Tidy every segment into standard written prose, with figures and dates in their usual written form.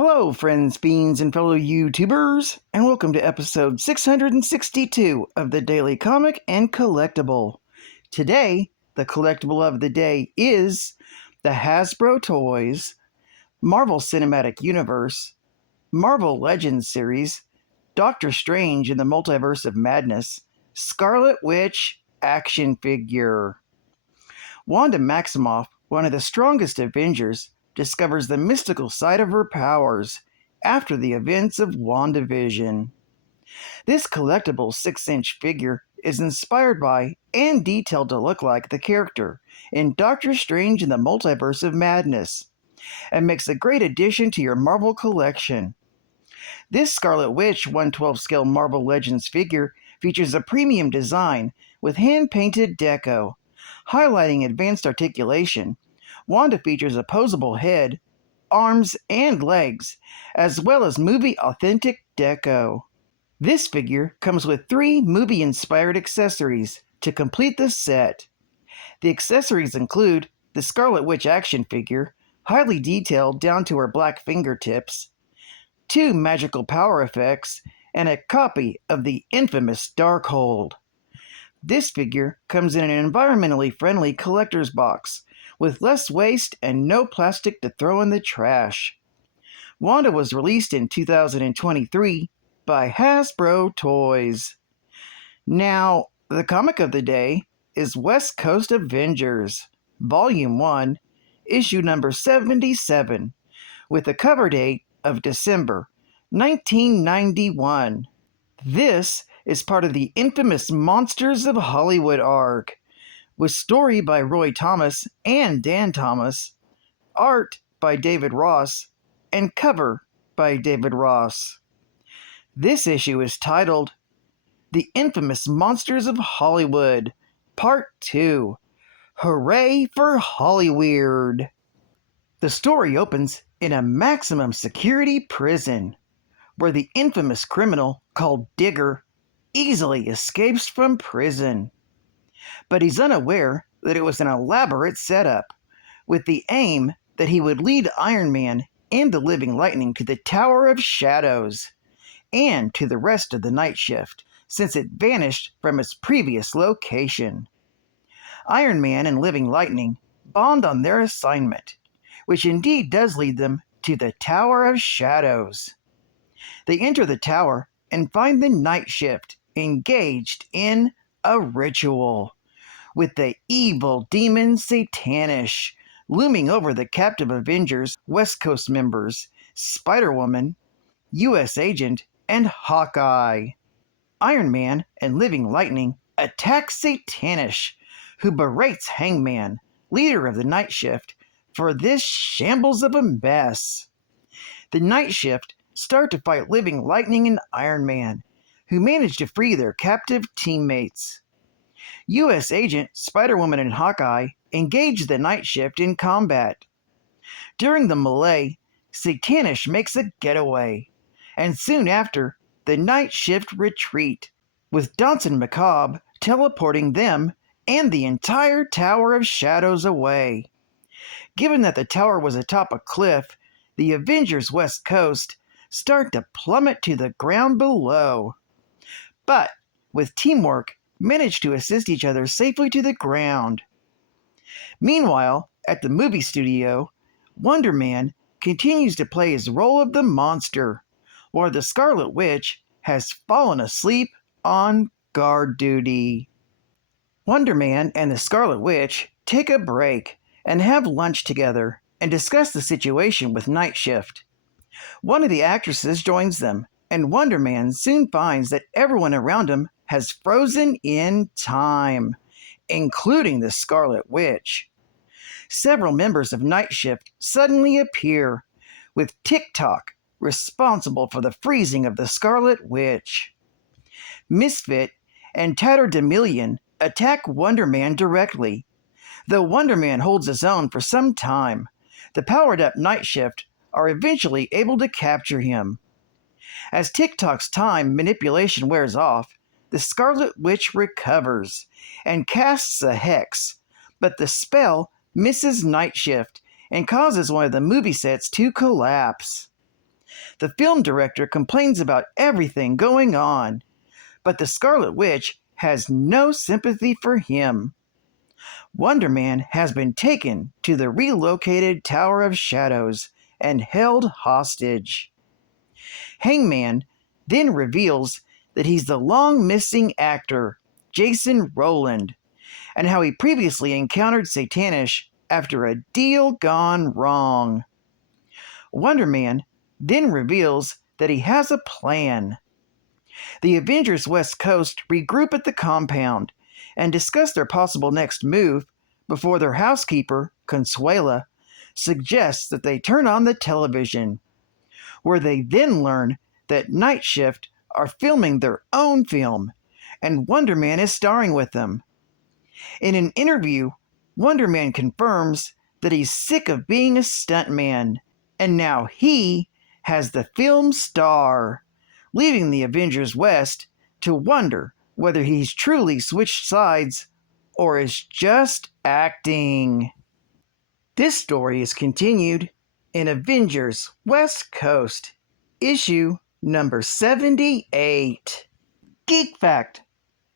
Hello, friends, beans, and fellow YouTubers, and welcome to episode 662 of the Daily Comic and Collectible. Today, the collectible of the day is the Hasbro Toys, Marvel Cinematic Universe, Marvel Legends series, Doctor Strange in the Multiverse of Madness, Scarlet Witch action figure. Wanda Maximoff, one of the strongest Avengers, discovers the mystical side of her powers after the events of WandaVision. This collectible 6-inch figure is inspired by and detailed to look like the character in Doctor Strange in the Multiverse of Madness, and makes a great addition to your Marvel collection. This Scarlet Witch 1/12 scale Marvel Legends figure features a premium design with hand-painted deco, highlighting advanced articulation. Wanda features a posable head, arms, and legs, as well as movie-authentic deco. This figure comes with 3 movie-inspired accessories to complete the set. The accessories include the Scarlet Witch action figure, highly detailed down to her black fingertips, 2 magical power effects, and a copy of the infamous Darkhold. This figure comes in an environmentally friendly collector's box, with less waste and no plastic to throw in the trash. Wanda was released in 2023 by Hasbro Toys. Now, the comic of the day is West Coast Avengers, Volume 1, issue number 77, with a cover date of December 1991. This is part of the infamous Monsters of Hollywood arc, with story by Roy Thomas and Dan Thomas, art by David Ross, and cover by David Ross. This issue is titled The Infamous Monsters of Hollywood, Part 2. Hooray for Hollyweird! The story opens in a maximum security prison, where the infamous criminal called Digger easily escapes from prison. But he's unaware that it was an elaborate setup, with the aim that he would lead Iron Man and the Living Lightning to the Tower of Shadows, and to the rest of the Night Shift, since it vanished from its previous location. Iron Man and Living Lightning bond on their assignment, which indeed does lead them to the Tower of Shadows. They enter the tower and find the Night Shift engaged in a ritual, with the evil demon Satanish looming over the captive Avengers, West Coast members, Spider-Woman, U.S. Agent, and Hawkeye. Iron Man and Living Lightning attack Satanish, who berates Hangman, leader of the Night Shift, for this shambles of a mess. The Night Shift start to fight Living Lightning and Iron Man, who manage to free their captive teammates. U.S. Agent, Spider-Woman, and Hawkeye engage the Night Shift in combat. During the melee, Satanish makes a getaway, and soon after, the Night Shift retreat, with Danson Macabre teleporting them and the entire Tower of Shadows away. Given that the tower was atop a cliff, the Avengers West Coast start to plummet to the ground below, but with teamwork manage to assist each other safely to the ground. Meanwhile, at the movie studio, Wonder Man continues to play his role of the monster, while the Scarlet Witch has fallen asleep on guard duty. Wonder Man and the Scarlet Witch take a break and have lunch together and discuss the situation with Night Shift. One of the actresses joins them, and Wonder Man soon finds that everyone around him has frozen in time, including the Scarlet Witch. Several members of Night Shift suddenly appear, with TikTok responsible for the freezing of the Scarlet Witch. Misfit and Tatterdemillion attack Wonder Man directly. Though Wonder Man holds his own for some time, the powered-up Night Shift are eventually able to capture him. As TikTok's time manipulation wears off, the Scarlet Witch recovers and casts a hex, but the spell misses Night Shift and causes one of the movie sets to collapse. The film director complains about everything going on, but the Scarlet Witch has no sympathy for him. Wonder Man has been taken to the relocated Tower of Shadows and held hostage. Hangman then reveals that he's the long-missing actor, Jason Rowland, and how he previously encountered Satanish after a deal gone wrong. Wonder Man then reveals that he has a plan. The Avengers West Coast regroup at the compound and discuss their possible next move before their housekeeper, Consuela, suggests that they turn on the television, where they then learn that Night Shift are filming their own film, and Wonder Man is starring with them. In an interview, Wonder Man confirms that he's sick of being a stuntman, and now he has the film star, leaving the Avengers West to wonder whether he's truly switched sides or is just acting. This story is continued in Avengers West Coast, issue number 78. Geek Fact: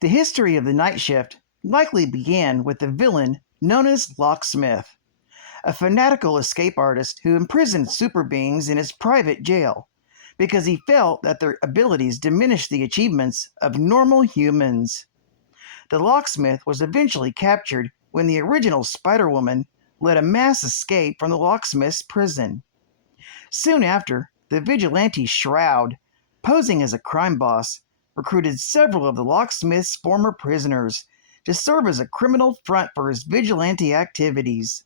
the history of the Night Shift likely began with the villain known as Locksmith, a fanatical escape artist who imprisoned super beings in his private jail because he felt that their abilities diminished the achievements of normal humans. The Locksmith was eventually captured when the original Spider-Woman led a mass escape from the Locksmith's prison. Soon after, the vigilante Shroud, posing as a crime boss, recruited several of the Locksmith's former prisoners to serve as a criminal front for his vigilante activities.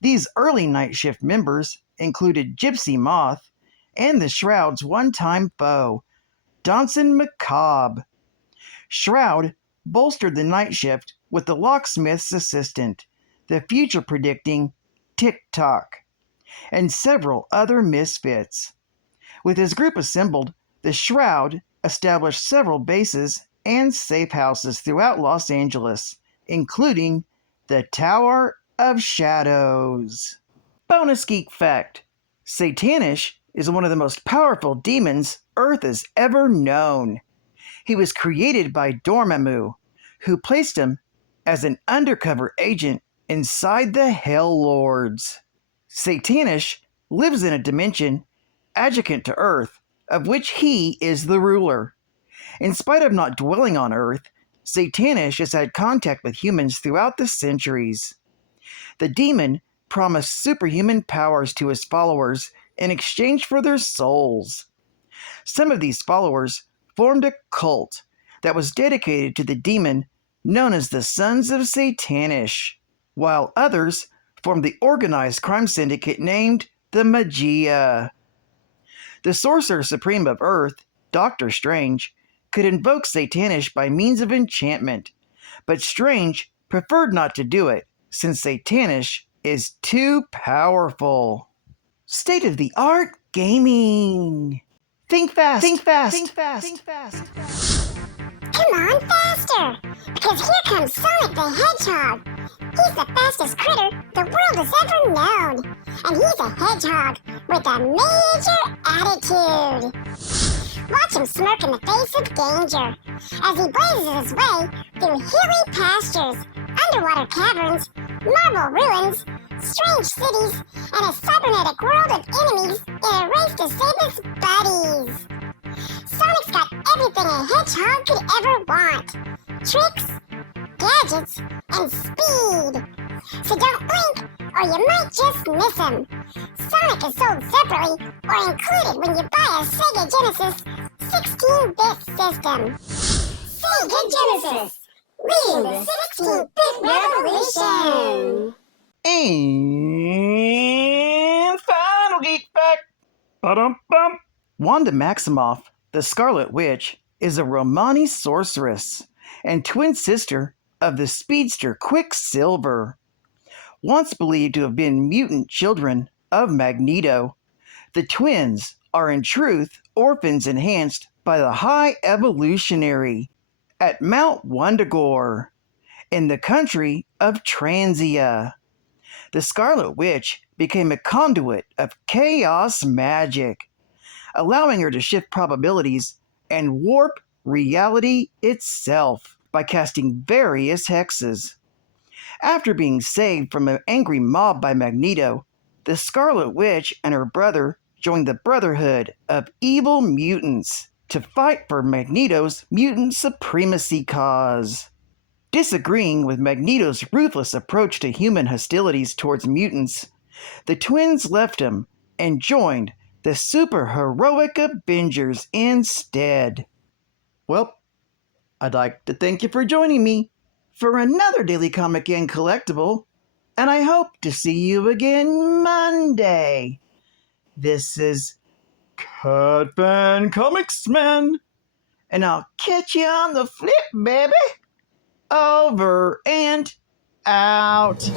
These early Night Shift members included Gypsy Moth and the Shroud's one-time foe, Donson Macabre. Shroud bolstered the Night Shift with the Locksmith's assistant, the future-predicting Tick-Tock, and several other misfits. With his group assembled, the Shroud established several bases and safe houses throughout Los Angeles, including the Tower of Shadows. Bonus Geek Fact: Satanish is one of the most powerful demons Earth has ever known. He was created by Dormammu, who placed him as an undercover agent inside the Hell Lords. Satanish lives in a dimension adjacent to Earth, of which he is the ruler. In spite of not dwelling on Earth, Satanish has had contact with humans throughout the centuries. The demon promised superhuman powers to his followers in exchange for their souls. Some of these followers formed a cult that was dedicated to the demon known as the Sons of Satanish, while others formed the organized crime syndicate named the Magia. The Sorcerer Supreme of Earth, Doctor Strange, could invoke Satanish by means of enchantment, but Strange preferred not to do it since Satanish is too powerful. State-of-the-art gaming. Think fast. Think fast. Think fast. Think fast. Come on faster, because here comes Sonic the Hedgehog. He's the fastest critter the world has ever known, and he's a hedgehog with a major attitude. Watch him smirk in the face of danger as he blazes his way through hilly pastures, underwater caverns, marble ruins, strange cities, and a cybernetic world of enemies in a race to save his buddies. Sonic's got everything a hedgehog could ever want: tricks, gadgets, and speed. So don't blink, or you might just miss him. Sonic is sold separately or included when you buy a Sega Genesis 16-bit system. Sega Genesis, leading the 16-bit revolution. And final Geek Fact. Ba-dum-bum. Wanda Maximoff, the Scarlet Witch, is a Romani sorceress and twin sister of the speedster Quicksilver. Once believed to have been mutant children of Magneto, the twins are in truth orphans enhanced by the High Evolutionary at Mount Wundagore in the country of Transia. The Scarlet Witch became a conduit of chaos magic allowing her to shift probabilities and warp reality itself by casting various hexes. After being saved from an angry mob by Magneto, the Scarlet Witch and her brother joined the Brotherhood of Evil Mutants to fight for Magneto's mutant supremacy cause. Disagreeing with Magneto's ruthless approach to human hostilities towards mutants, the twins left him and joined the super-heroic Avengers instead. Well, I'd like to thank you for joining me for another Daily Comic and Collectible, and I hope to see you again Monday. This is Cat Fan Comics Man, and I'll catch you on the flip, baby. Over and out.